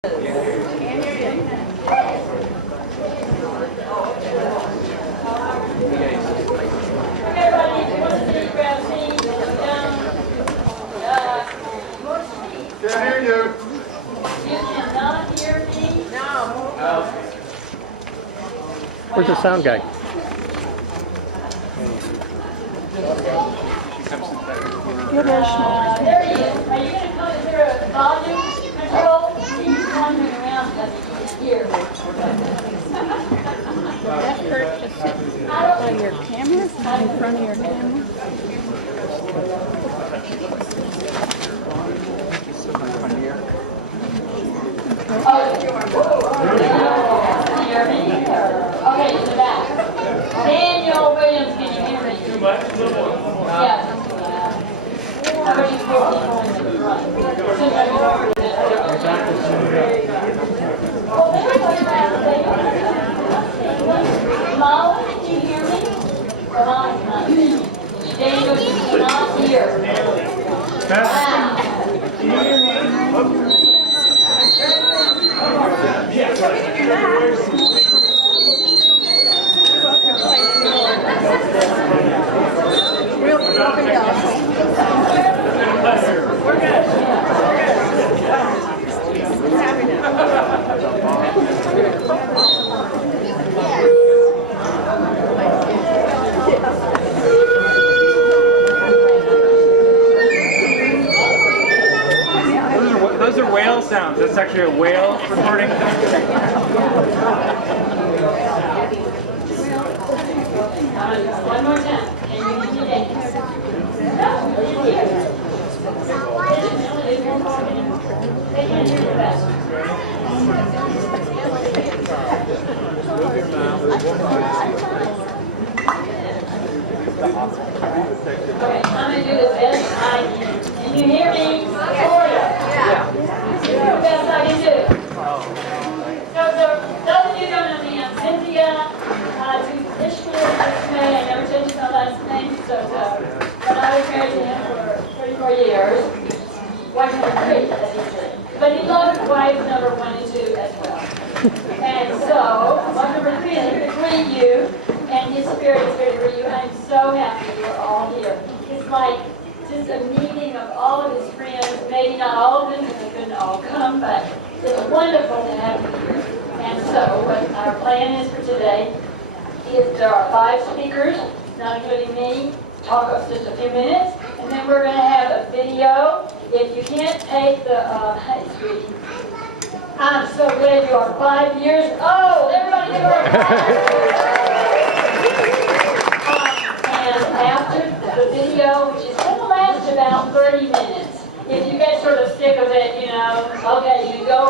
Where's the sound guy? Get Ishmael. There he is. Are you going to come to hear a volume control? He's wandering around because he can't hear. That hurt to sit in front of your camera? In front of your camera? Okay, to the back. Daniel Williams, can you hear me? Too much? Yeah. How about you four people in the front? Molly, can you hear me? Molly's not hearing me. Daniel, you cannot hear. Wow. Those are whale sounds. That's actually a whale recording. One more time. And you can do that. They can't hear you best. Okay, I'm going to do the best I can. Can you hear me? Yeah. Do the best I can do. So those of you who don't know me, I'm Sylvia. To Ishmael, I never changed my last name, Soto. But I was married to him for 34 years. Wife number 3, as he said. But he loved wife number 1 and 2 as well. And so, wife number 3 is here to greet you, and his spirit is here to greet you. I'm so happy you're all here. It's like just a meeting of all of his friends, maybe not all of them because they couldn't all come, but it's wonderful to have you here. And so, what our plan is for today is there are 5 speakers, not including me, talk us just a few minutes, and then we're going to have a video. If you can't take the, hey, sweetie, I'm so glad you are 5 years old. Everybody give her a clap. And after the video, which is going to last about 30 minutes, if you get sort of sick of it, you know, okay, you can go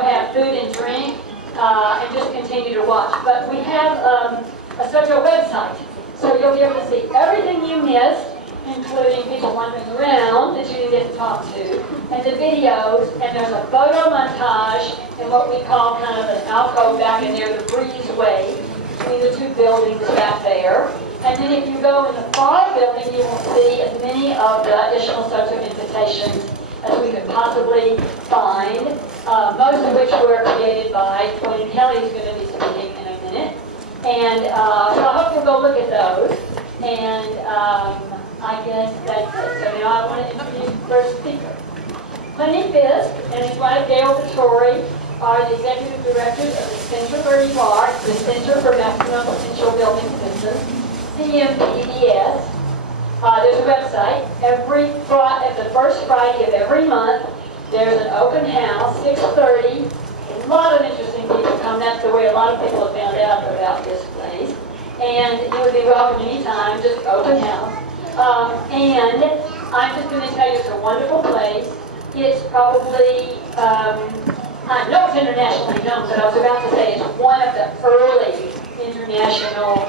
have food and drink. And just continue to watch. But we have a Soto website, so you'll be able to see everything you missed, including people wandering around that you didn't get to talk to, and the videos, and there's a photo montage and what we call kind of an alcove back in there, the breezeway between the 2 buildings back there. And then if you go in the far building, you will see as many of the Ishmael Soto invitations as we could possibly find, most of which were created by Dwain and Kelley, who's going to be speaking in a minute. And so I hope you'll go look at those. And I guess that's it. So now I want to introduce the first speaker. Pliny and his wife Gail Vittori are the executive directors of the Center for EVAR, the Center for Maximum Potential Building Systems, CMPDS. There's a website. At the first Friday of every month, there's an open house, 6:30. A lot of interesting people come. That's the way a lot of people have found out about this place. And you would be welcome anytime, just open house. And I'm just going to tell you it's a wonderful place. It's probably, I know it's internationally known, but I was about to say it's one of the early international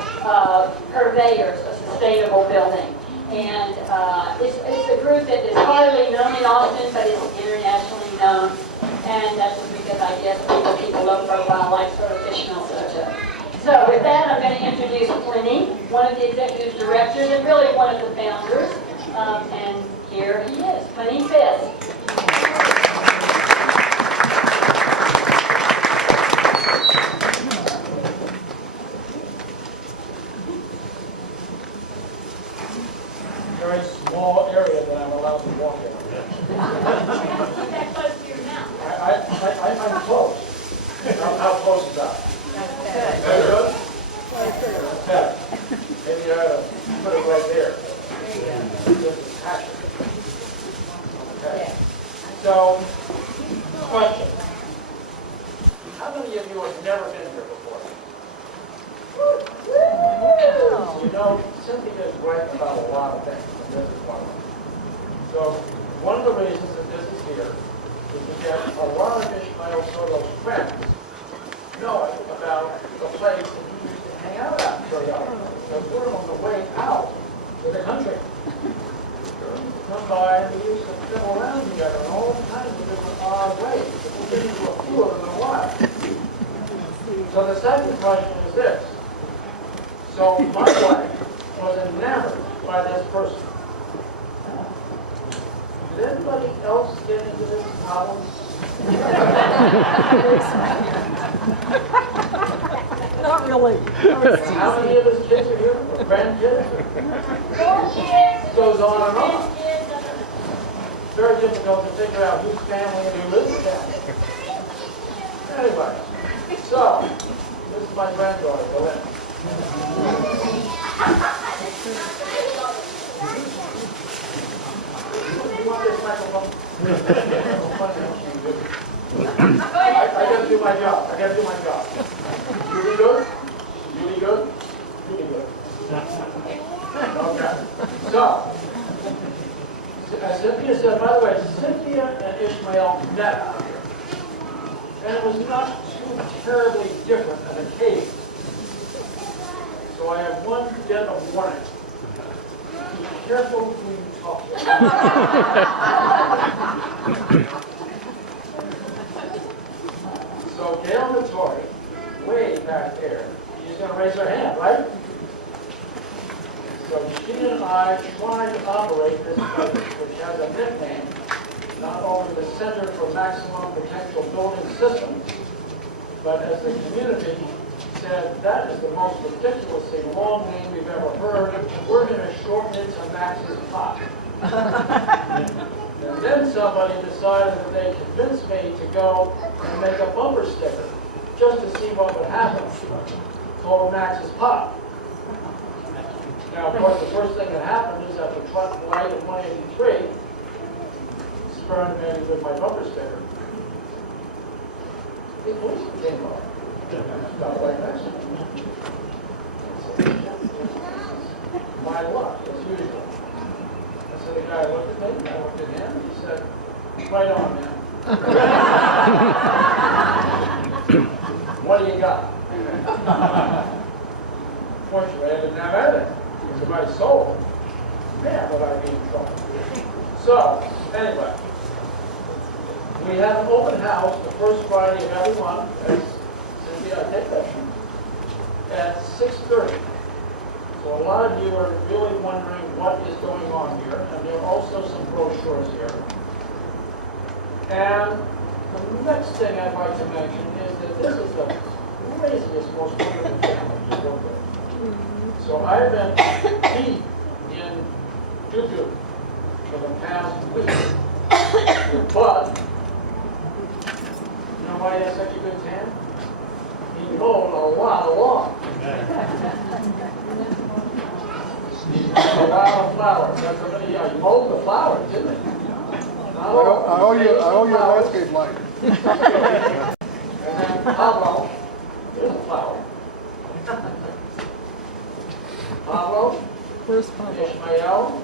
purveyors of sustainable building. And it's a group that is hardly known in Austin, but it's internationally known. And that's just because I guess people low profile like sort of Ishmael Soto. So with that, I'm going to introduce Pliny, one of the executive directors and really one of the founders. And here he is, Pliny Fisk. I'm close. How close is that? Very good? Okay. Maybe you ought to put it right there. Just attach it. Okay. So, question. How many of you have never been here before? You know, Cynthia is right about a lot of things, and this is one of them. So, one of the reasons that this is here is to get a lot of Ishmael Soto's friends knowing about the place that he used to hang out at so young. Because we're on the way out to the country. Come by and we used to fiddle around together in all kinds of different odd ways. We'll get into a few of them in a while. So the second question is this. So my wife was enamored by this person. Did anybody else get into this problem? Not really. How many of his kids are here? Or grandkids? 4 kids. Goes on and on. It's very difficult to figure out whose family and who lives in family. Anyway, so this is my granddaughter, go in. You want this microphone? I gotta do my job. I gotta do my job. You be good? You be good? You be good. Okay. So, as Cynthia said, by the way, Cynthia and Ishmael met. And it was not too terribly different an occasion. So I have one bit of warning. Be careful who you talk to. So Gail Notori, way back there, she's going to raise her hand, right? So she and I tried to operate this place, which has a nickname, not only the Center for Maximum Potential Building Systems, but as the community said, that is the most ridiculously long name we've ever heard. We're going to shorten it to Max's Pot. And then somebody decided that they convinced me to go and make a bumper sticker just to see what would happen, called Max's Pot. Now, of course, the first thing that happened is that the truck light at 183 spurned me with my bumper sticker. The policeman came up. Stop right next to me. My luck, as usual. So the guy looked at me, I looked at him, and he said, right on, man. What do you got? Fortunately, I didn't have anything. Because if I sold, man, would I be in trouble. So, anyway, we have an open house the first Friday of every month, as Cynthia, I take that, at 6:30. So a lot of you are really wondering what is going on here, and there are also some brochures here. And the next thing I'd like to mention is that this is the craziest, most wonderful family to work with. So I've been deep in doo-doo for the past week. But, you know why he has such a good tan? He mowed a lot of lawn. A lot of flowers. That's what he mowed the flowers, didn't he? I owe you a landscape light. And then Pablo, there's a flower. Pablo, Where's Papa? Ishmael,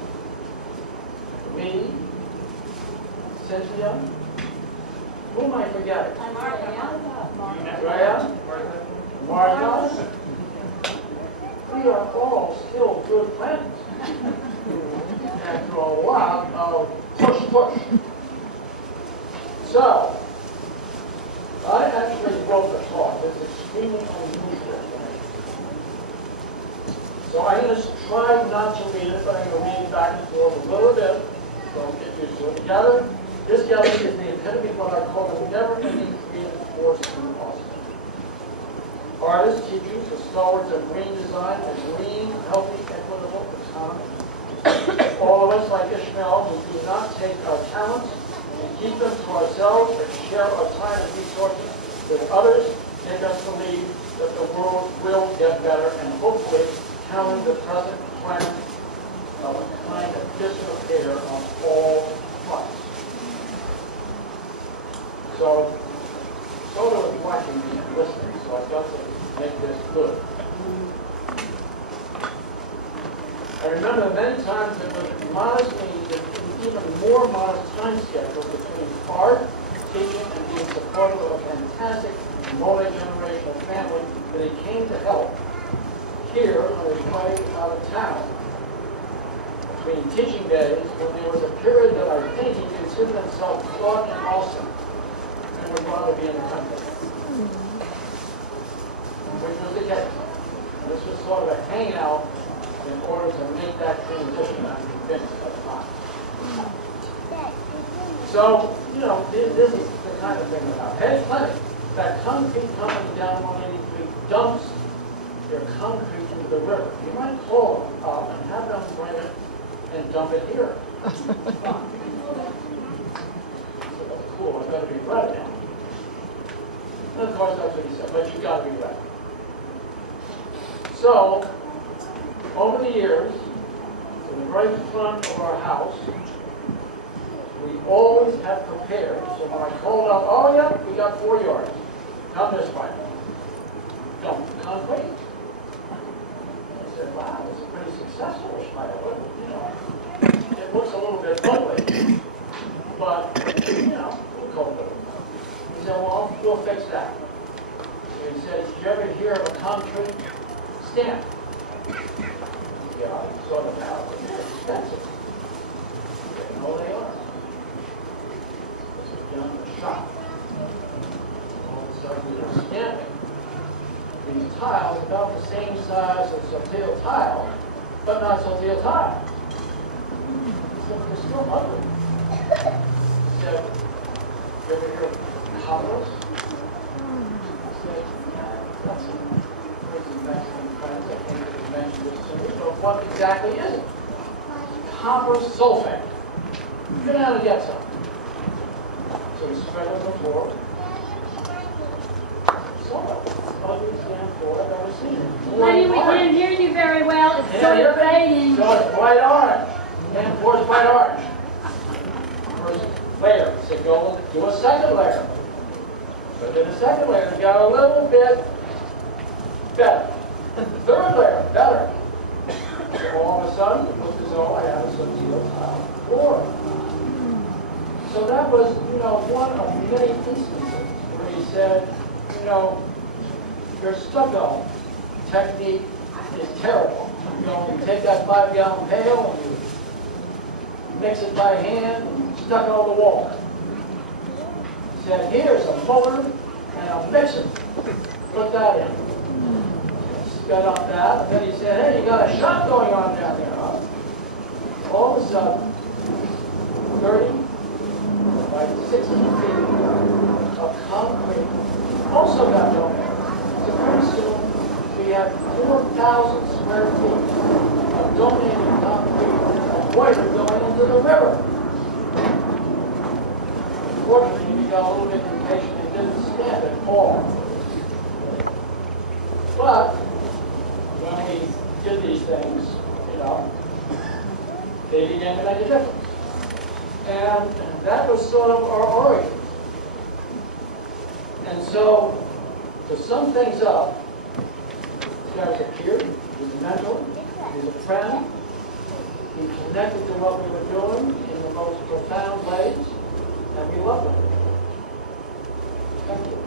me, Cynthia. Who am I forgetting? Andrea, Martha. We are all still good friends. After a lot of push. So, I actually wrote the talk. It's extremely unusual for me. So I'm going to try not to read it, but I'm going to read it back and forth a little bit. So get used to it. Together, this gallery is the epitome of what I call the never-ending creative force in Austin. Artists, teachers, the stalwarts of green design, a green, healthy, equitable economy. All of us, like Ishmael, who do not take our talents and keep them to ourselves or share our time and resources with others make us believe that the world will get better and hopefully counter the present climate of a kind of disrepair on all fronts. So, Soto is watching me and listening, so I've got to make this good. I remember many times it was modestly, even more modest time schedule between art, teaching, and being supportive of a fantastic multi-generational family that he came to help here on his way out of town. Between teaching days, when there was a period that I think he considered himself flawed and awesome, and would rather be in the country. Which was the case. And this was sort of a hangout in order to make that transition, I'm convinced at the time. So, you know, this is the kind of thing about Hey, Pliny, that concrete company down 183 dumps their concrete into the river. You might call them up and have them bring it and dump it here. So that's cool, I've got to be ready now. And of course, that's what he said, but you've got to be ready. So, over the years, in the very front of our house, we always have prepared. So when I called up, oh yeah, we got 4 yards. Come this way. Dump the concrete. I said, wow, this is pretty successful, Ishmael. You know, it looks a little bit ugly, but you know, we'll cope with it. He said, well, we'll fix that. So he said, did you ever hear of a concrete stamp? Yeah, I sort of have, but they're expensive. You know they are. This is done in the shop. All of a sudden, they're stamping these tiles about the same size as Soto tile, but not Soto tile. So they're still ugly. He said, you ever hear of cobblers? I said, yeah, that's a crazy Mexican friends. I think they mentioned this to me, but what exactly is it? Copper sulfate. Get out and get some. So we spread it on the floor. Ugliest damn floor I've ever seen. Honey, we can't hear you very well. It's sort of fading. So it's bright orange. Damn floor's bright orange. First layer. So go do a second layer. So did a second layer. You got a little bit better. Third layer, better. So all of a sudden, it looked as though I had a Soto tile floor. So that was, you know, one of many instances where he said, you know, your stucco technique is terrible. You know, you take that 5-gallon pail and you mix it by hand and stuck it on the wall. He said, here's a motor and a mixer. Put that in. Sped up that, and then he said, hey, you got a shop going on down there, huh? All of a sudden, 30 by 60 feet of concrete also got donated. So pretty soon, we had 4,000 square feet of donated concrete and water going into the river. Fortunately, we got a little bit impatient and didn't stand it all. But when we did these things, you know, they began to make a difference. And that was sort of our origin. And so, to sum things up, this guy's a peer, he's a mentor, he's a friend, he connected to what we were doing in the most profound ways, and we love him. Thank you.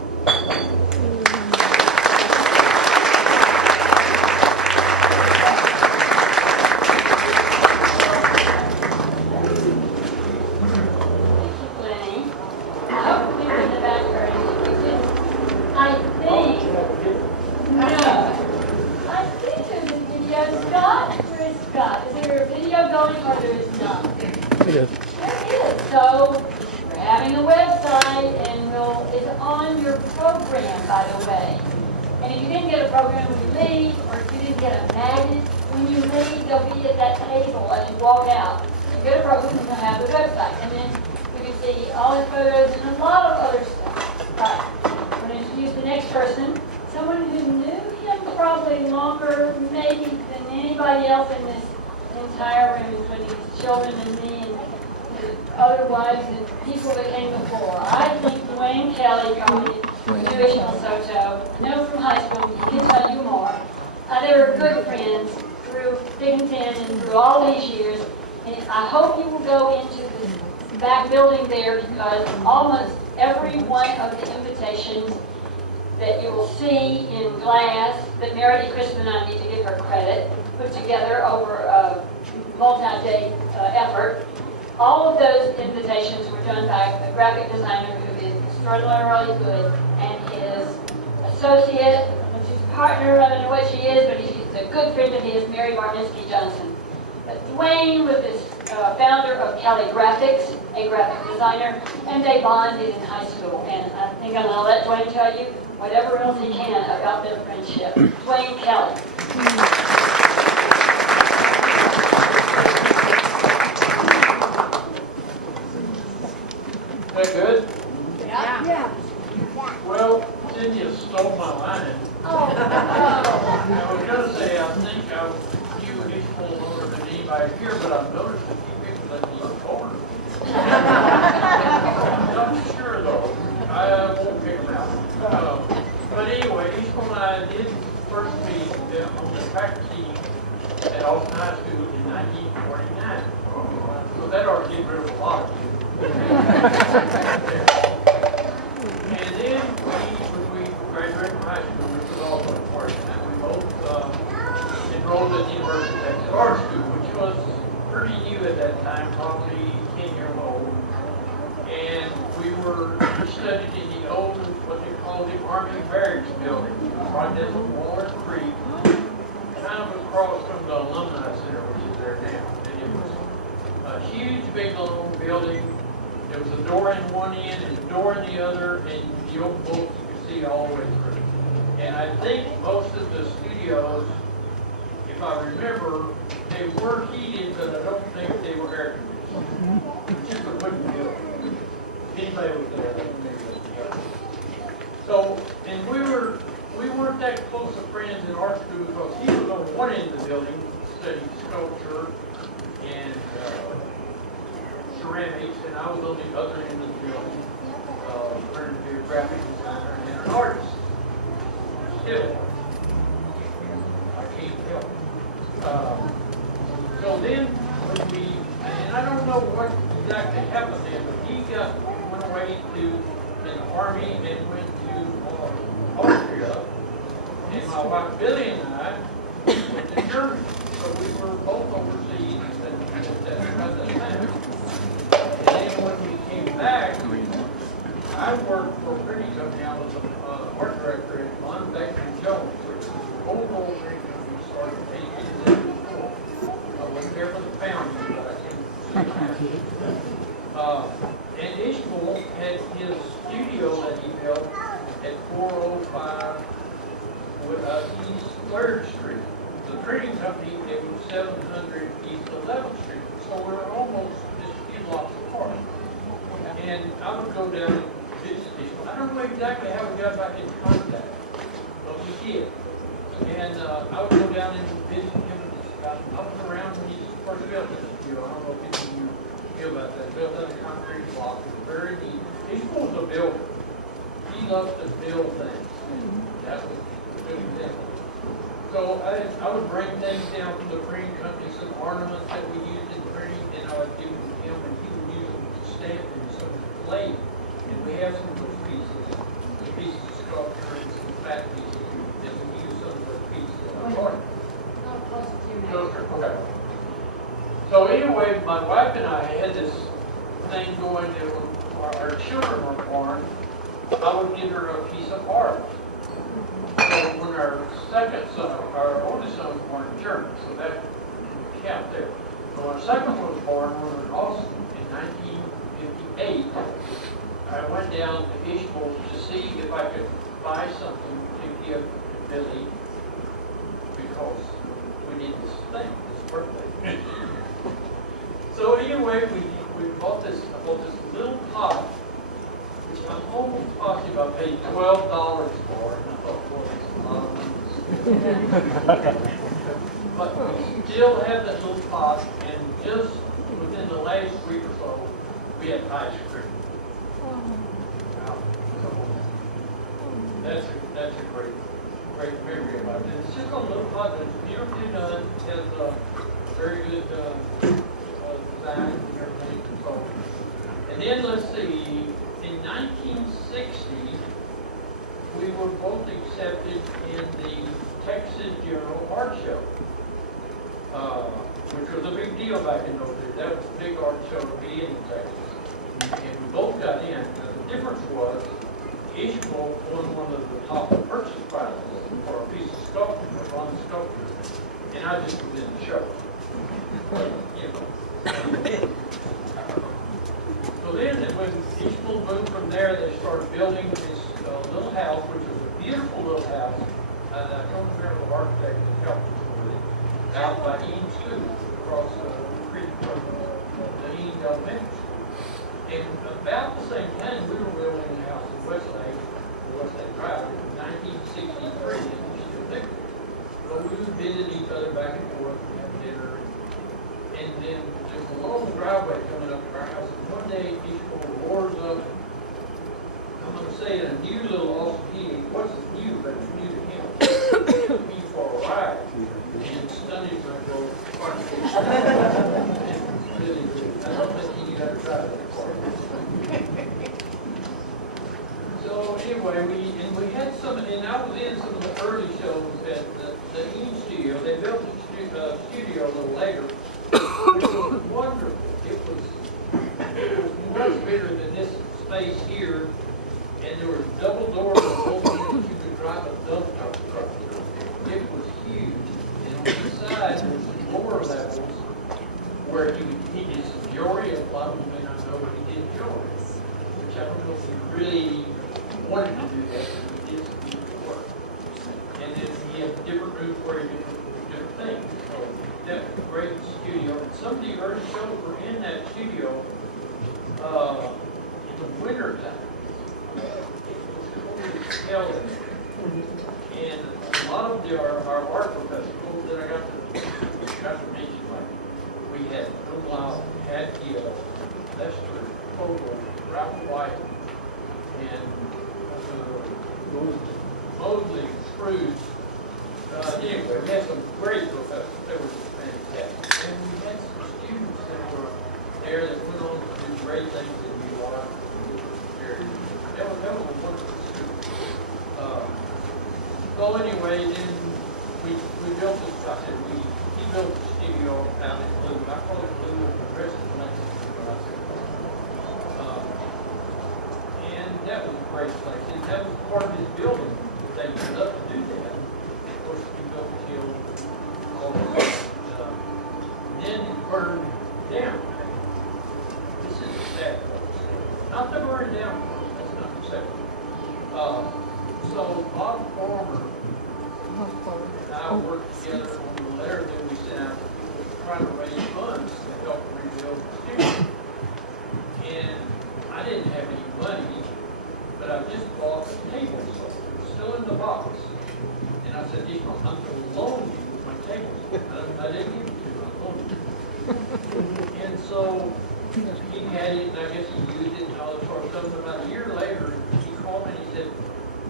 see all his photos and a lot of other stuff. Right. I'm going to introduce the next person, someone who knew him probably longer, maybe, than anybody else in this entire room, including his children and me and his other wives and people that came before. I think Dwain Kelley probably knew Ishmael Soto. I know from high school, he can tell you more. They were good friends through thick and thin and through all these years. And I hope you will go into the back building there, because almost every one of the invitations that you will see in glass that Meredith Crispin and I need to give her credit, put together over a multi-day effort. All of those invitations were done by a graphic designer who is extraordinarily good, and his associate, his partner, I don't know what she is, but she's a good friend of his, Mary Barninsky Johnson. But Dwain was this founder of Kelley Graphics, a graphic designer, and they bonded in high school. And I think I'm going to let Dwain tell you whatever else he can about their friendship. Dwain Kelley. Is that good? Yeah. Well, Cynthia stole my line. I was going to say, I think you Ishmael older than anybody here, but I've noticed a few people that look older. I'm not sure, though. I won't pick them out. But anyway, Ishmael and I did first meet on the track team at Austin High School in 1949. So that ought to get rid of a lot of you. And then when we graduated from high school, which was also important, and we both enrolled at the University of Texas Art School, which was pretty new at that time, probably 10 years old. And we studied in the old, what they call the Army Barracks building, right next to Waller Creek, kind of across from the Alumni Center, which is there now. And it was a huge, big, long building. There was a door in one end and a door in the other, and you open both, you could see all the way through. And I think most of the studios, if I remember, they were heated, but I don't think they were air conditioned. Just a wooden building. Anybody was there, maybe. So, and we weren't that close of friends in art school, because he was on one end of the building studying sculpture and ceramics, and I was on the other end of the building, learning to be a graphic designer and an artist. Still, I can't help it. So then, when and I don't know what exactly happened then, but he went away to an army and went to Austria, and my wife Billy and I went to Germany. So we were both overseas at that time. And then when we came back, I worked for a printing company. I was an art director at Manufacturing Jones, which was an old printing company started in 1874. I wasn't there for the founding, but I can see that. And Ishmael had his studio that he built at 405 East 3rd Street. The printing company, it was 700 East 11th Street. So we're almost just a few blocks apart. And I would go down and visit Ishmael. I don't know exactly how we got back in contact, but we did. And I would go down and visit him up and around when he first built this studio. I don't know if you feel about that. Built in a concrete block. It was very neat. Ishmael was a builder. He loved to build things. That was a good example. So I would bring things down from the printing company, some ornaments that we used in printing, and I would give them to him, and he would use them to stamp and some clay. And we have some of those pieces, the pieces of sculpture and some fat pieces, and we use some of those pieces in our garden. Okay. So anyway, my wife and I had this thing going that when our children were born, I would give her a piece of art. So when our second son, our oldest son was born in Germany, so that count there. So when our second one was born, when we were in Austin in 1958, I went down to Ishmael to see if I could buy something to give to Billy, because we need this thing, this birthday. So anyway, we bought this, I bought this little pot, which I'm almost positive I paid $12 for. And I thought, boy, that's a lot of money. But we still have that little pot, and just within the last week or so, we had ice cream. Wow. So that's a great memory about it. And it's just a little pot that's beautifully done. It has very good design and everything. So, and then let's see, in 1960, we were both accepted in the Texas General Art Show, which was a big deal back in those days. That was a big art show to be in Texas. And we both got in. Now, the difference was Ishmael won one of the top purchase prizes for a piece of sculpture, a bronze sculpture. And I just was in the show. But, you know. So then when Ishmael moved from there, they started building this little house, which was a beautiful little house. I don't remember the architect that helped us with it. Out by Eaton School, across the creek from the Eaton Elementary School. And about the same time, we were building a house in Westlake Drive, in 1963, and we still there. So we would visit each other back and forth, we had dinner, and then there's a long driveway coming up to our house, and one day Ishmael roars up, I'm going to say in a new little awesome key, what's new, but it's new to him. Took me for a ride, and studied my goal. Really good. I don't think you got to try that part. So anyway, we had some, and I was in some of the early shows at the Eaton Studio. They built a studio a little later, which was wonderful. It was much bigger than this space here, and there were double doors on both ends that you could drive a dump truck through. It was huge, and on the side there were some lower levels where he did some jewelry. A lot of people may not know, but he did jewelry, which I don't know if he really wanted to do that, but he did some beautiful work. And then he had different rooms where he did different things. So that was a great studio. And some of the early shows were in that studio in the winter time. It was called Kelley. And a lot of our art professionals that I got to mention, like we had Umlaut, Hadfield, Lester, Soto, Ralph White, and Mosley, Cruz. Anyway, we had some great professors. They were fantastic. And we had some students that were there that went on to do great things in New York. That was a wonderful student. So anyway, then we built this, I said, he built the studio out in Blue. I call it Blue, and the rest of the Mexico. And that was a great place. And that was part of his building. They put up to do that. Of course, we built the hill, all this. Then it burned down. This is the sad part. Not the burned down part. That's not the sad part. So Bob Farmer and I worked together on the letter that we sent out trying to raise funds to help rebuild the studio. And I didn't have any money, but I just bought a table saw. It was still in the box. And I said, Ishmael, I'm going to loan you my table saw. I didn't give it to him, I loaned it. And so he had it, and I guess he used it and all that sort of stuff. But about a year later, he called me and he said,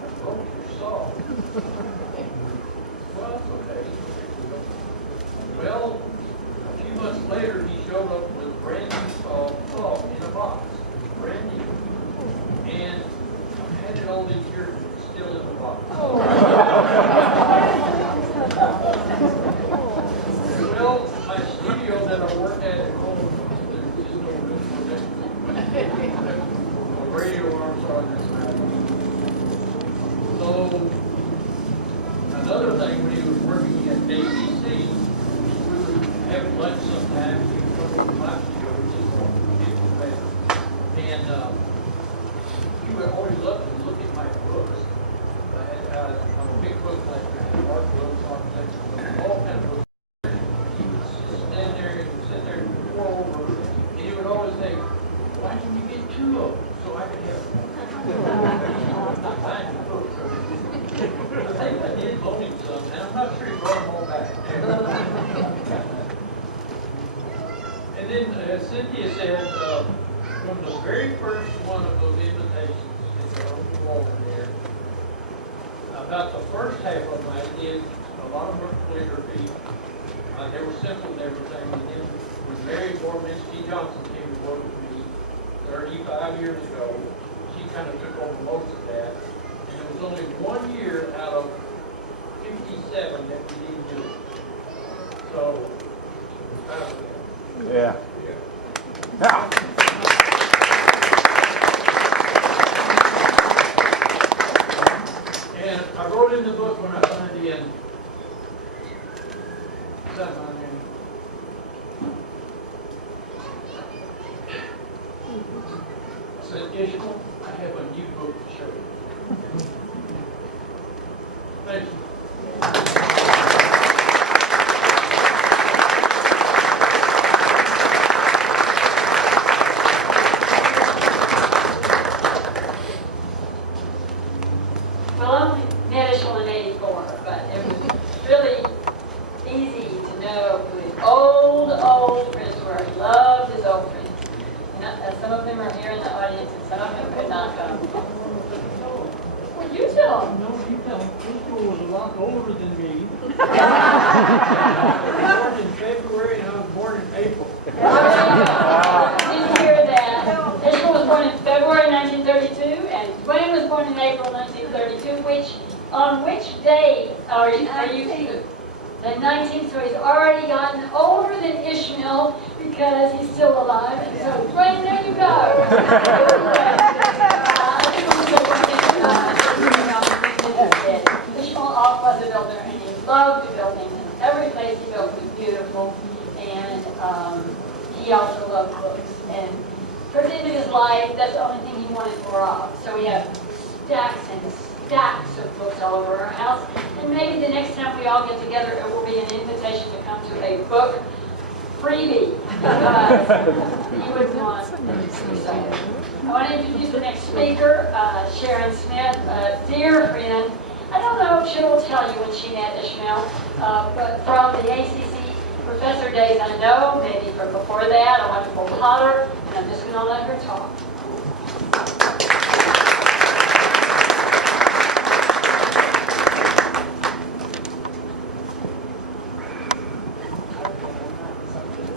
I broke your saw. Well, that's okay. Well, a few months later, he showed up with a brand new saw in a box. Brand new. And I've had it all these years, and it's still in the box. Well, my studio that I work at home, there's just no room for that. The radio arms are this matter. So, another thing, when he was working at ACC, we would have lunch sometimes. He would come over to my studio, which is on the better. And he would always love to look at my books. I'm a big book collector. I have art books, architecture books, all kinds of books. He would stand there and sit there and pour over, and he would always say, not buying the book. I think I did loan him some, and I'm not sure he brought them all back. And then Cynthia said, from the very first one of those invitations in the open wall there, about the first half of them I did, a lot of them were calligraphy. They were simple and everything. And then when Mary Borminski Johnson came to work with me 35 years ago, she kind of took over most of that. And it was only 1 year out of 57 that we didn't do it. So, Yeah. yeah. And I wrote in the book when I signed in something on there. I said, Ishmael, I have a new book to show you. Thank you. Well, I only met Ishmael in '84, but it was really easy to know who his old friends were. He loved his old friends. And some of them are here in the audience, and some of them could not come. Well, you tell them. No, you tell him. Ishmael was a lot older than me. I was born in February and I was born in April. Didn't hear that. Ishmael was born in February 1932, and Dwain was born in April 1932. On which day are you? The 19th, so he's already gotten older than Ishmael because he's still alive. And so, Dwain, there you go. Ishmael was a builder, and he loved the building, and every place he built was beautiful. And he also loved books. And towards the end of his life, that's the only thing he wanted more of. So we have stacks and stacks of books all over our house. And maybe the next time we all get together, it will be an invitation to come to a book freebie. He would want to I want to introduce the next speaker, Sharon Smith, a dear friend. I don't know if she will tell you when she met Ishmael, but from the ACC professor days I know, maybe from before that, a wonderful potter, and I'm just going to let her talk.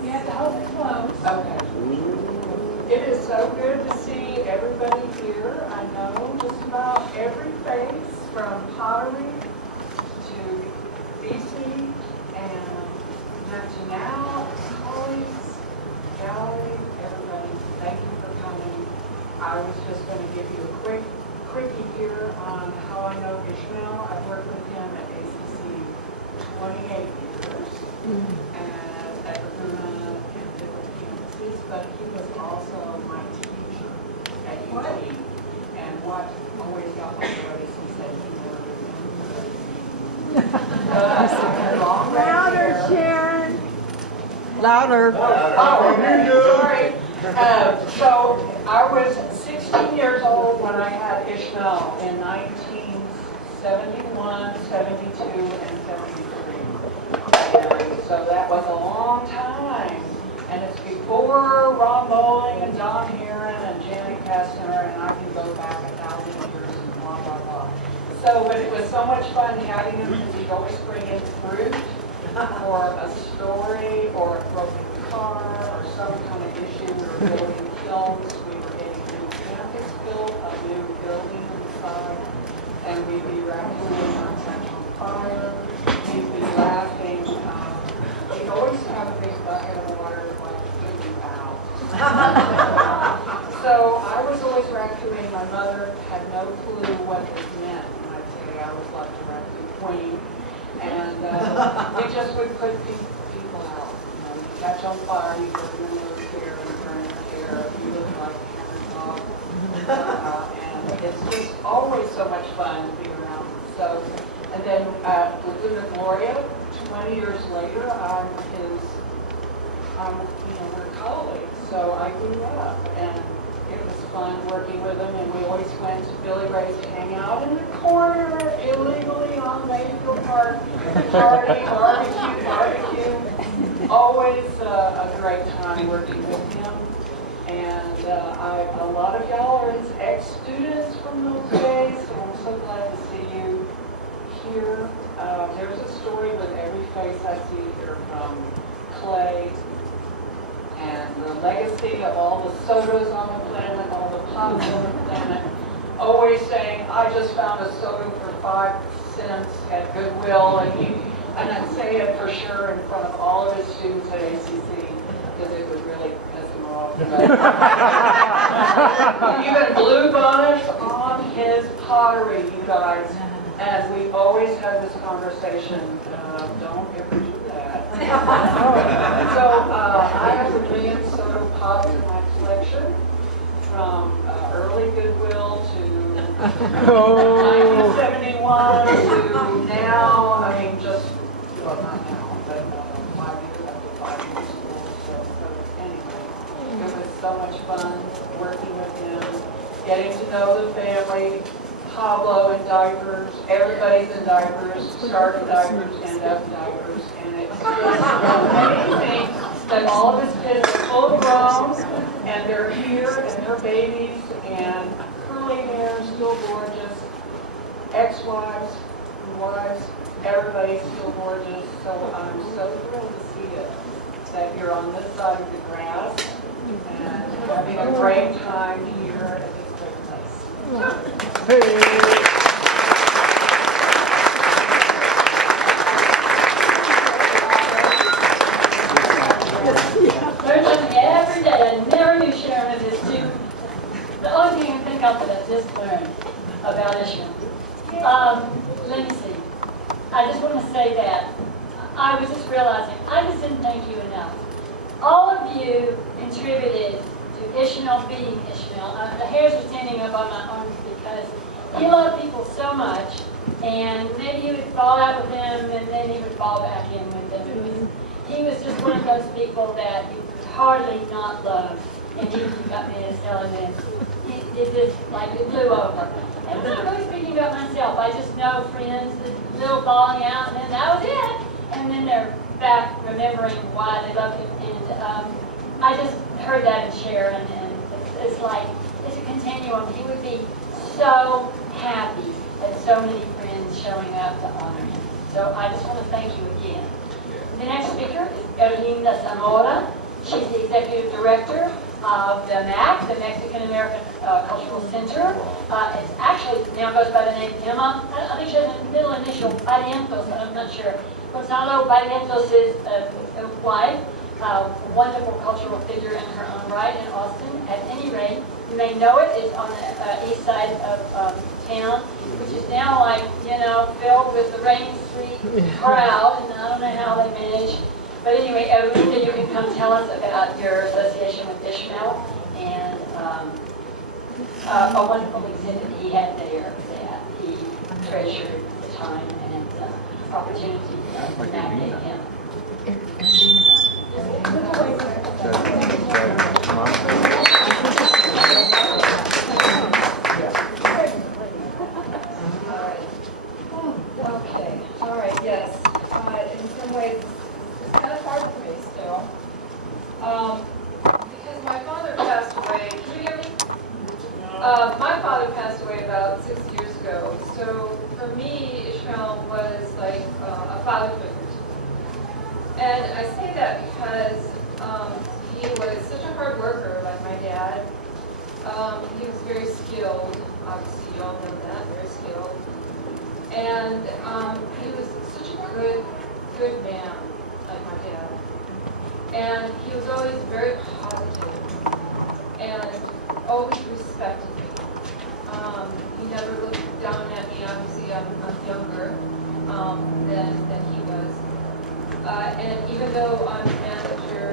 You have to hold it close. Okay. It is so good to see everybody here. I know just about every face, from pottery to BC and to now, colleagues, gallery, everybody. Thank you for coming. I was just going to give you a quickie here on how I know Ishmael. I've worked with him at ACC 28 years. And at Herrera in different campuses, but he was also my teacher at UT. And what always got my notice, he said he never remembered. Louder, Sharon. Louder. Sorry. So I was 16 years old when I had Ishmael in 1971, 72, and 73. And so that was a long time. And it's before Ron Bowling and Don Heron and Janet Kastner, and I can go back 1,000 years and blah, blah, blah. So, but it was so much fun having him because he'd always bring in fruit or a story or a broken car or some kind of issue. We were building kilns, we were getting new campus built, a new building inside, and we'd be racking on Central Fire. He'd be laughing. He'd always have a big bucket of water like moving out. So I was always raccoon. My mother had no clue what this meant when I'd say I was like a raccoon queen. And we just would put people out. You know, you catch on fire, you go in your nose hair and burn your hair, you look like a hammer dog. And it's just always so much fun to be around. So, and then with Luna Gloria, 20 years later, we're colleagues. So I grew up, and it was fun working with him, and we always went to Billy Ray's to hang out in the corner illegally on Mayfield Park, party, barbecue. Always a great time working with him. And a lot of y'all are his ex-students from those days, so I'm so glad to see you here. There's a story with every face I see here from Clay, and the legacy of all the Sotos on the planet, all the pops on the planet, always saying, I just found a Soto for 5 cents at Goodwill, and I'd say it for sure in front of all of his students at ACC, because it would really piss him off. Even blue bonnets on his pottery, you guys. And we always had this conversation, don't ever do that. So I have a million Soto pots in my collection, from early Goodwill to 1971 to now. I mean, just, well, not now, but 5 years after 5 years of school. So anyway, it was so much fun working with him, getting to know the family. Pablo in diapers, everybody's in diapers, start in diapers, end up in diapers, and it's just amazing that all of his kids are full grown, and they're here, and they're babies, and curly hair, still gorgeous, ex-wives, wives, everybody's still gorgeous, so I'm so thrilled to see it, that you're on this side of the grass, and having a great time here at this great place. Hey! Learn something every day. I never knew Sharon was this too. The only thing I can think of that I just learned about Ishmael. Let me see. I just want to say that I was just realizing I just didn't thank you enough. All of you contributed to Ishmael being Ishmael. The hairs are standing up on my arms because he loved people so much, and maybe you would fall out with him, and then he would fall back in with them. He was just one of those people that you could hardly not love, and he got me to tell him that it just like it blew over. And I'm not really speaking about myself. I just know friends, a little falling out, and then that was it. And then they're back remembering why they loved him. And I just heard that in Sharon, and it's like, it's a continuum. He would be so happy that so many friends showing up to honor him. So I just want to thank you again. The next speaker is Herlinda Zamora. She's the Executive Director of the MAC, the Mexican American Cultural Center. It actually now goes by the name Emma. I think she has a middle initial, Barrientos, but I'm not sure. Gonzalo Barrientos is a wife, a wonderful cultural figure in her own right in Austin. At any rate, you may know it. It's on the east side of town, which is now like, filled with the Rain Street crowd, and I don't know how they manage. But anyway, Herlinda, you can come tell us about your association with Ishmael and a wonderful exhibit he had there that he treasured the time and opportunity that gave him. Okay, all right, yes. In some ways, it's kind of hard for me still. Because my father passed away. Can you hear me? My father passed away about 6 years ago. So for me, Ishmael was like a father figure to me. And I say that because he was such a hard worker, like my dad. He was very skilled. Obviously, you all know that, very skilled. And he was such a good man, like my dad. And he was always very positive and always respected me. He never looked down at me. Obviously, I'm younger than he was. And even though I'm manager,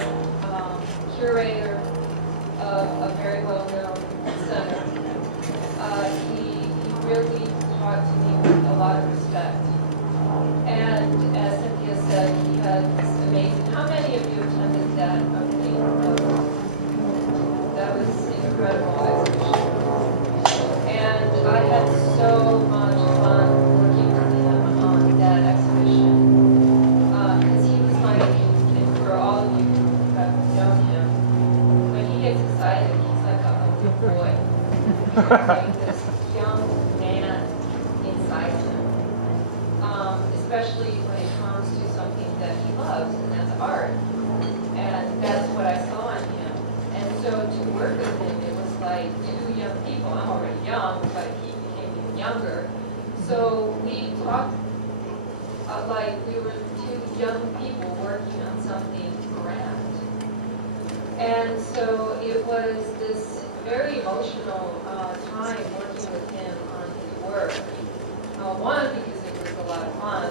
curator of a very well-known center, he really taught to me with a lot of respect. And as Cynthia said, he had this amazing. How many of you attended that opening? That was incredible exhibition. like this young man inside him, especially when it comes to something that he loves, and that's art. And that's what I saw in him. And so to work with him, it was like two young people. I'm already young, but he became even younger. So we talked like we were two young people working on something grand. And so it was this very emotional time working with him on his work. One, because it was a lot of fun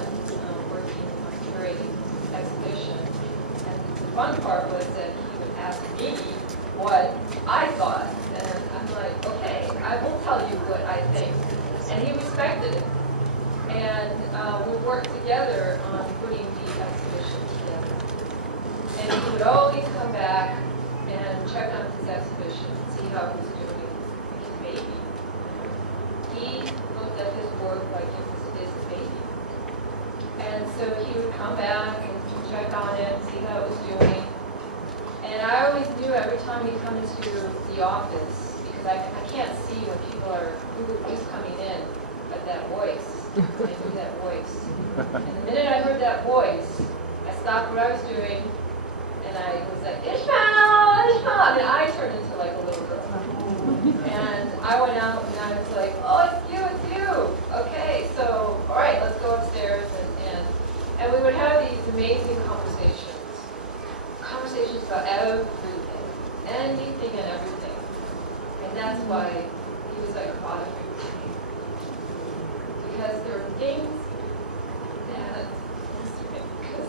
working on curating exhibition. And the fun part was that he would ask me what I thought. And I'm like, okay, I will tell you what I think. And he respected it. And we worked together on putting the exhibition together. And he would always come back and check on his exhibition, see how he was doing with his baby. He looked at his work like it was his baby. And so he would come back and check on it, see how it was doing. And I always knew every time he'd come into the office, because I can't see when people are just coming in, but that voice, I knew that voice. And the minute I heard that voice, I stopped what I was doing, and I was like, Ishmael, Ishmael! And I turned into like a little girl. And I went out and I was like, oh, it's you, it's you. Okay, so, all right, let's go upstairs. And we would have these amazing conversations. Conversations about everything, anything and everything. And that's why he was like a father figure to me. Because there are things that, because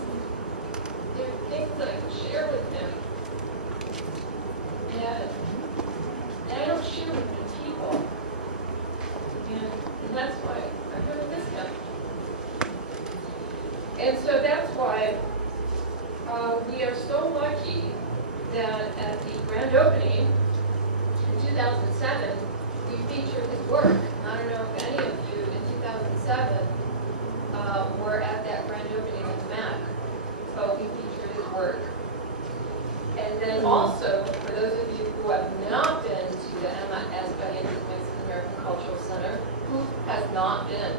there are things that I can share with him. And I don't share with many people. And that's why I really miss him. And so that's why we are so lucky that at the grand opening in 2007, we featured his work. And I don't know if any of you in 2007 were at that grand opening at the MAC, but we featured his work. And then also, for those of you who have not been to the MIS Mexican American Cultural Center, who has not been?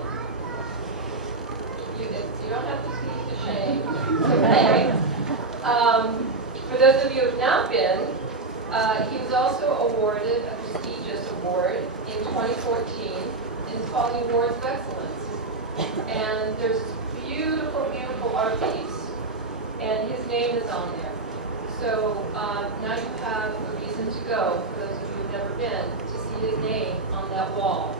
You don't have to be ashamed. It's okay. For those of you who have not been, he was also awarded a prestigious award in 2014. It's called the Awards of Excellence. And there's this beautiful, beautiful art piece. And his name is on there. So now you have a reason to go, for those of you who have never been, to see his name on that wall.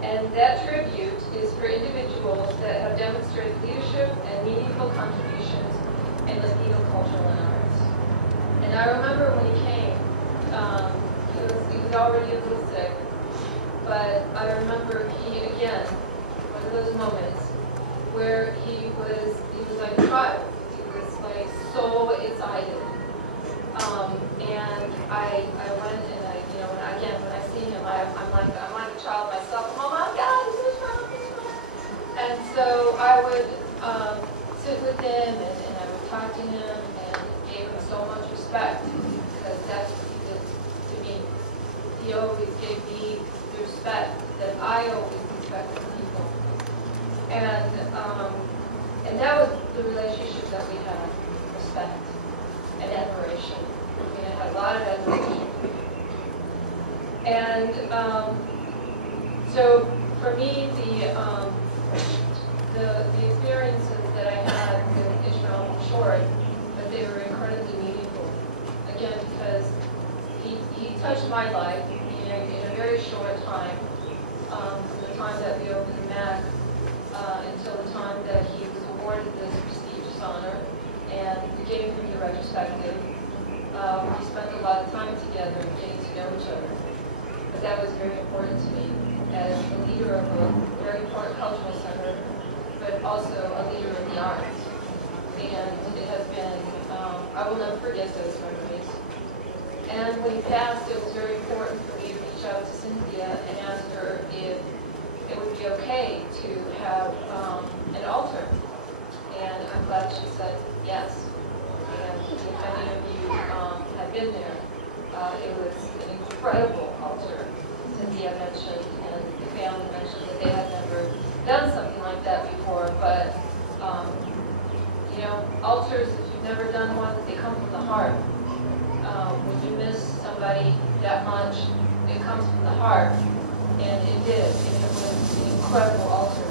And that tribute is for individuals that have demonstrated leadership and meaningful contributions in Latino culture and arts. And I remember when he came, he was already a little sick, but I remember again, one of those moments where he was like a child. He was like so excited. And I went and when I see him, I'm like a child myself. Oh my God, this is wrong. And so I would sit with him and I would talk to him and gave him so much respect because that's what he did to me. He always gave me the respect that I always respected people. And that was the relationship that we had, respect and admiration. I mean, I had a lot of admiration. And so for me, the experiences that I had with Ishmael were short, but they were incredibly meaningful. Again, because he touched my life in a very short time, from the time that we opened the MAC until the time that he was awarded this prestigious honor, and we gave him the retrospective. We spent a lot of time together getting to know each other. But that was very important to me as the leader of a very important cultural center, but also a leader of the arts. And it has been, I will never forget those memories. And when he passed, it was very important for me to reach out to Sylvia and ask her if it would be okay to have an altar. And I'm glad she said yes. And if any of you have been there, it was an incredible altar Cynthia mentioned, and the family mentioned that they had never done something like that before, but, you know, altars, if you've never done one, they come from the heart. When you miss somebody that much, it comes from the heart, and it did, and it was an incredible altar.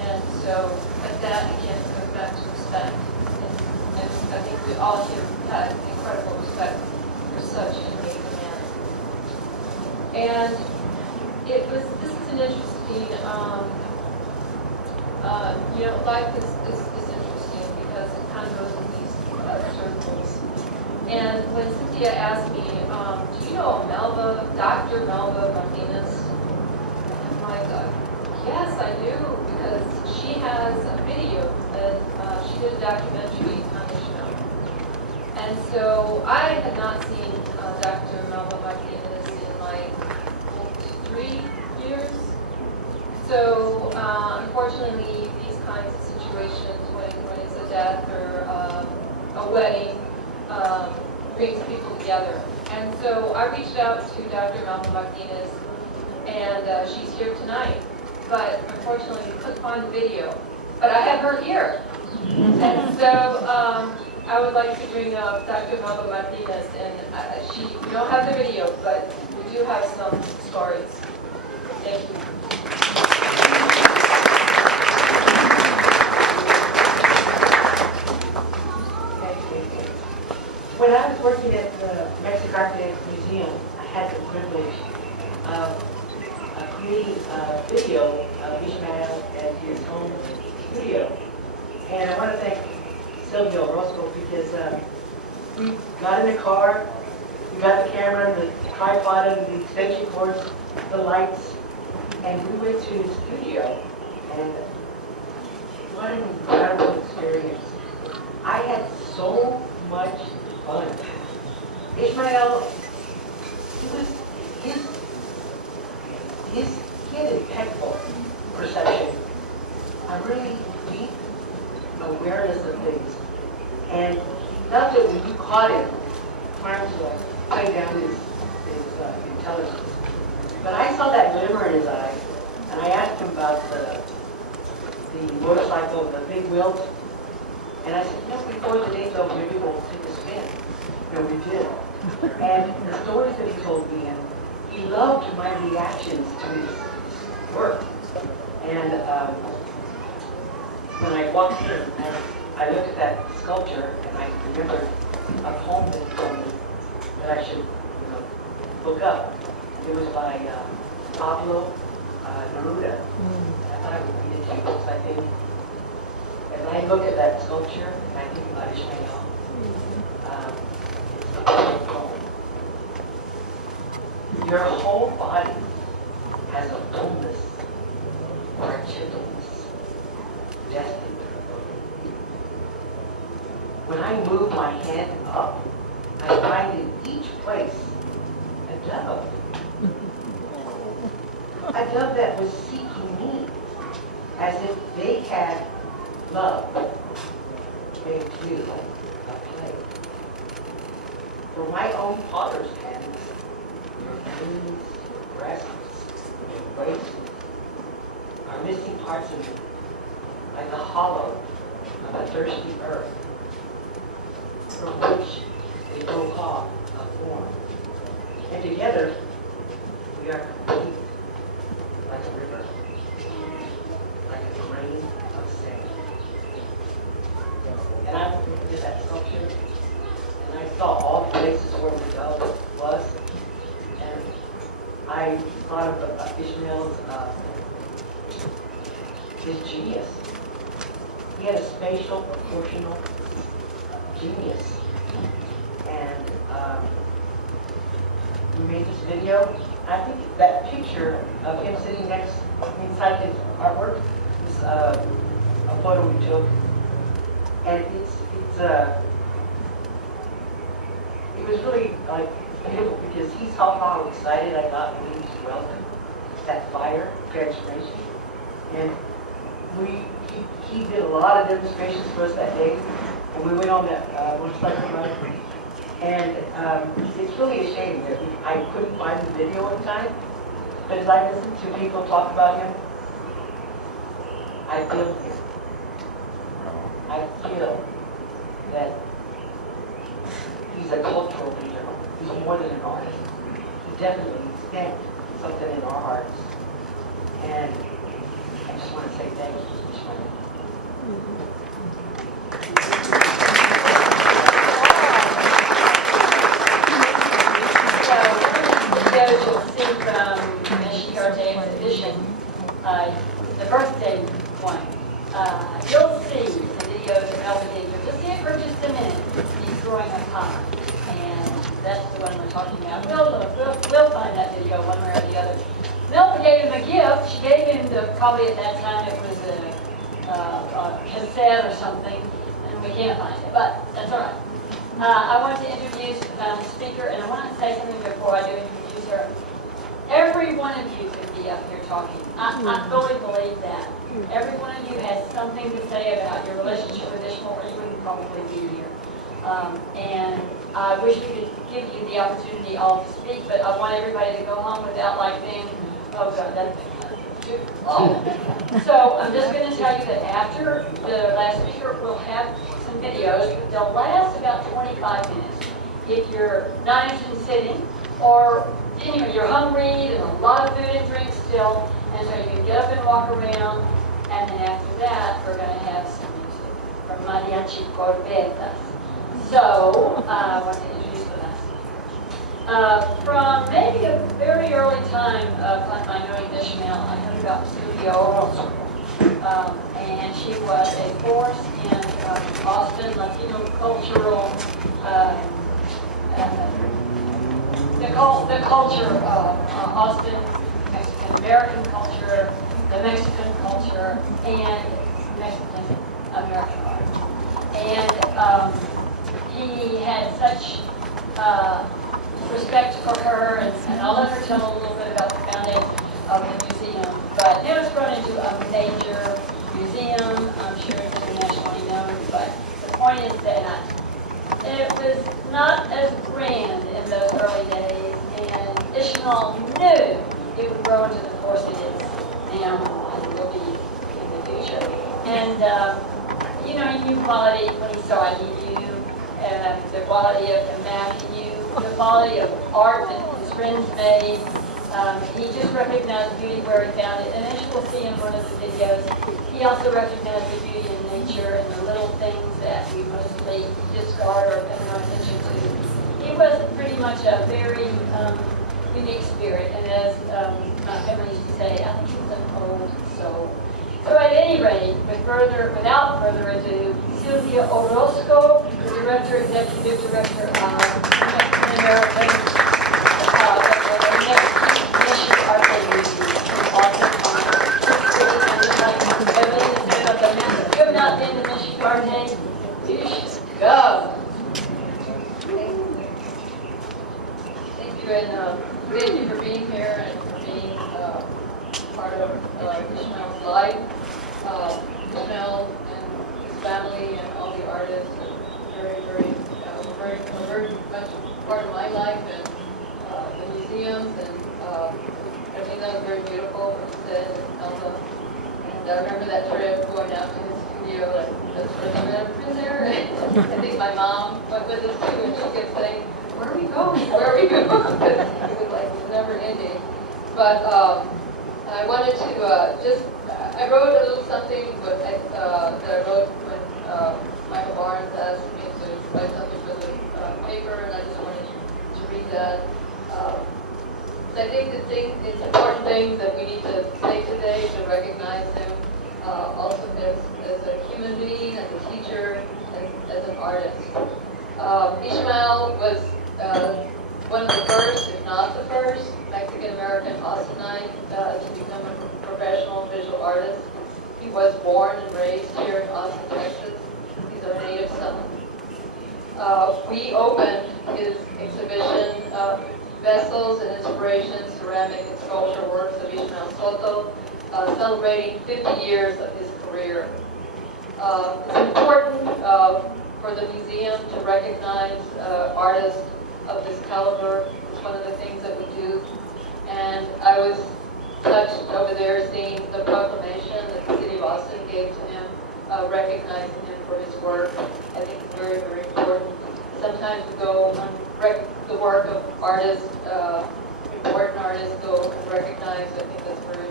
And so, but that again goes back to respect, and I think we all here had incredible respect for such an amazing man. And this is an interesting, you know, life is interesting because it kind of goes in these circles. And when Cynthia asked me, do you know Dr. Melba Martinez? I'm like, yes, I do, because she has a video, and she did a documentary on Ishmael. And so I had not seen Dr. Melba Martinez in like 3 years. So unfortunately, these kinds of situations, when it's a death or a wedding, brings people together. And so I reached out to Dr. Melba Martinez, and she's here tonight. But unfortunately, we couldn't find the video. But I have her here. And so I would like to bring up Dr. Melba Martinez. And we don't have the video, but we do have some stories. Thank you. When I was working at the Mexican Architects Museum, I had the privilege of creating a video of Ishmael at his home studio. And I want to thank Sylvia Orozco because we got in the car, we got the camera, the tripod, and the extension cords, the lights, and we went to his studio. And what an incredible experience. I had so much fun. Ishmael, he had impeccable perception, a really deep awareness of things. And he felt that when you caught him, trying to play down his intelligence. But I saw that glimmer in his eye, and I asked him about the motorcycle, the big wheels. And I said, you know, before the day's over, maybe we'll take a spin. And we did. And the stories that he told me, and he loved my reactions to his work. And when I walked in, I looked at that sculpture, and I remembered a poem that he told me that I should, you know, look up. It was by Pablo Neruda. I thought I would read it to you because I think, as I look at that sculpture and I think about Ishmael, it's a beautiful poem. Your whole body has a fullness or a gentleness destined for me. When I move my hand up, I find in each place a dove. A dove that was seeking me as if they had love made you a play. For my own father's hands, your knees, your breasts, your waist are missing parts of me, like the hollow of a thirsty earth, from which they broke off a form. And together, we are complete, like a river, like a grain of sand. And I looked at that sculpture, and I saw all the places where the dove was, and I thought of Ishmael's his genius. He had a spatial, proportional genius, and we made this video. I think that picture of him sitting inside his artwork is a photo we took, and it was really like beautiful because he saw how excited I got when he was welcome, that fire transformation, and he did a lot of demonstrations for us that day, and we went on that motorcycle ride. And it's really a shame that I couldn't find the video in time, But as I listen to people talk about him, I feel him. I feel that he's a cultural leader. He's more than an artist. He definitely stamped something in our hearts. And I just want to say thank you, Ishmael. Videos you'll see from Michigan exhibition, the birthday one. You'll see the videos of Elvin. Just see it for just a minute. He's growing a pond, and that's the one we're talking about. We'll find that video one way or the other. Milton gave him a gift. She gave him probably at that time it was a cassette or something, and we can't find it, but that's all right. I want to introduce the speaker, and I want to say something before I do introduce her. Every one of you could be up here talking. I fully believe that. Every one of you has something to say about your relationship with Ishmael, or you wouldn't probably be here. And I wish we could give you the opportunity all to speak, but I want everybody to go home without like being, oh God, that's too long. So I'm just going to tell you that after the last speaker, we'll have some videos. They'll last about 25 minutes. If you're not interested in sitting, or anyway, you're hungry, there's a lot of food and drink still, and so you can get up and walk around, and then after that, we're going to have some music from Mariachi Corbetas. So, I want to introduce the last. From maybe a very early time of my knowing Ishmael, I heard about Sylvia Orozco. And she was a force in Boston Latino cultural, the culture of Austin, Mexican-American culture, the Mexican culture, and Mexican-American art. And he had such respect for her, and I'll let her tell a little bit about the foundation of the museum. But it was grown into a major museum. I'm sure it's internationally known, but the point is that it was not as grand in those early days, and Ishmael knew it would grow into the force it is now and will be in the future. And, you know, he knew quality when he saw it. He knew the quality of the map. He knew the quality of art that his friends made. He just recognized beauty where he found it. And as you will see in one of the videos, he also recognized the beauty in nature and the little things that we mostly discard or pay no attention to. He was pretty much a very unique spirit. And as my family used to say, I think he was an old soul. So at any rate, without further ado, Sylvia Orozco, the executive director of Mexican American Mission Art Museum. If you have not been to Mission Art, you should go. Thank you, and thank you for being here and for being part of Ishmael's life. Ishmael and his family and all the artists are very much part of my life, and the museums, and everything that was very beautiful, what you said, and Elsa. And I remember that trip going out to his studio, like, that's the first time I've ever been there. I think my mom went with us too, and she kept saying, where are we going? Where are we going? It was like, it was never ending. But I wanted to I wrote a little something that I wrote when Michael Barnes asked me to write something for the paper, and I just wanted to read that. I think it's an important thing that we need to say today to recognize him also as a human being, as a teacher, as an artist. Ishmael was one of the first, if not the first, Mexican-American Austinite to become a professional visual artist. He was born and raised here in Austin, Texas. He's our native son. We opened his exhibition, Vessels and Inspirations, Ceramic and Sculpture Works of Ishmael Soto, celebrating 50 years of his career. It's important for the museum to recognize artists of this caliber. It's one of the things that we do. And I was touched over there seeing the proclamation that the city of Austin gave to him, recognizing him for his work. I think it's very, very important. Sometimes we go on the work of artists, important artists go unrecognized. I think that's very,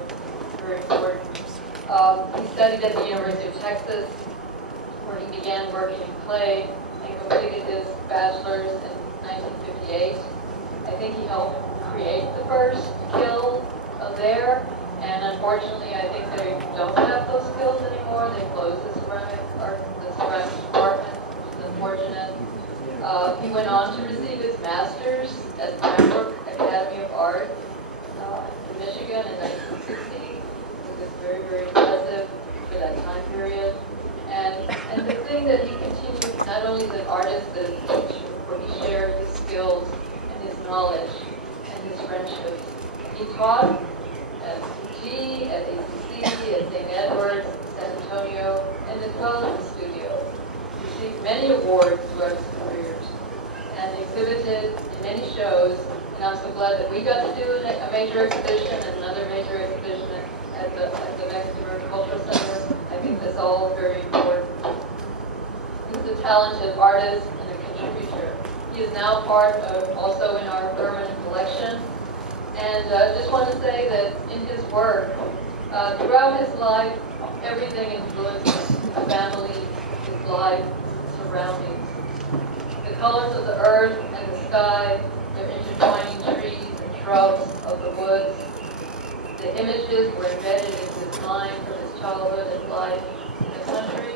very important. He studied at the University of Texas, where he began working in clay and completed his bachelor's in 1958. I think he helped create the first kiln there, and unfortunately I think they don't have those skills anymore. They closed the ceramic department, which is unfortunate. He went on to receive his master's at Pembroke Academy of Art in Michigan in 1960. It was very, very impressive for that time period. And the thing that he continued, not only as an artist, but as a teacher, where he shared his skills and his knowledge and his friendships. He taught at UT, at ACC, at St. Edward's, San Antonio, and as well as the studio. He received many awards throughout his careers and exhibited in many shows. And I'm so glad that we got to do a major exhibition and another major exhibition at the Mexican Cultural Center. I think that's all very important. He's a talented artist and a contributor. He is now part of, also in our permanent collection. And just want to say that in his work, throughout his life, everything influenced his family, his life, his surroundings. The colors of the earth and the sky, their intertwining trees and shrubs of the woods. The images were embedded in his mind from his childhood and life in the country,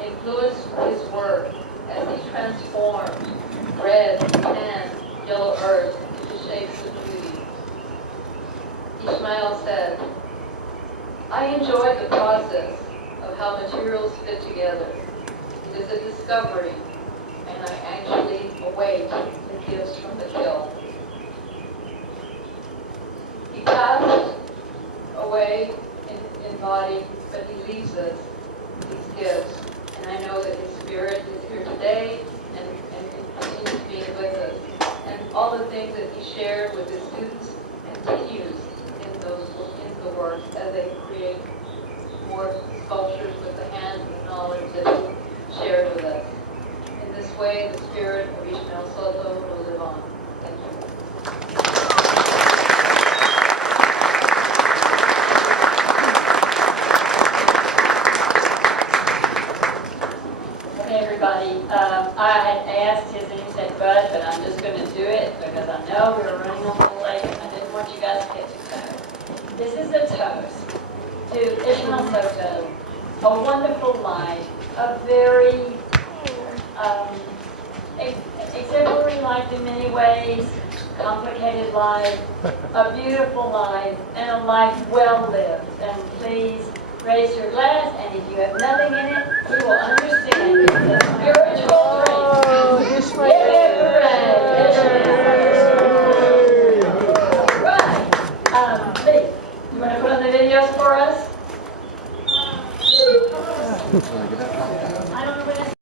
influenced his work as he transformed red, tan, yellow earth into shapes of beauty. Ishmael said, "I enjoy the process of how materials fit together. It is a discovery, and I actually await the gifts from the kiln." He passed away in body, but he leaves us these gifts. And I know that his spirit is here today and continues being with us. And all the things that he shared with his students continues in the work as they create more sculptures with the hands and knowledge that he shared with us. In this way, the spirit of Ishmael Soto will live on. Thank you. Everybody, I had asked his name said Bud, but I'm just going to do it because I know we were running a little late and I didn't want you guys to get too tired. This is a toast to Ishmael Soto, a wonderful life, a very exemplary life in many ways, complicated life, a beautiful life, and a life well lived. And please raise your glass, and if you have nothing in it, you will understand it's a spiritual drink. Oh, Ishmael. Right. Lee, you want to put on the videos for us?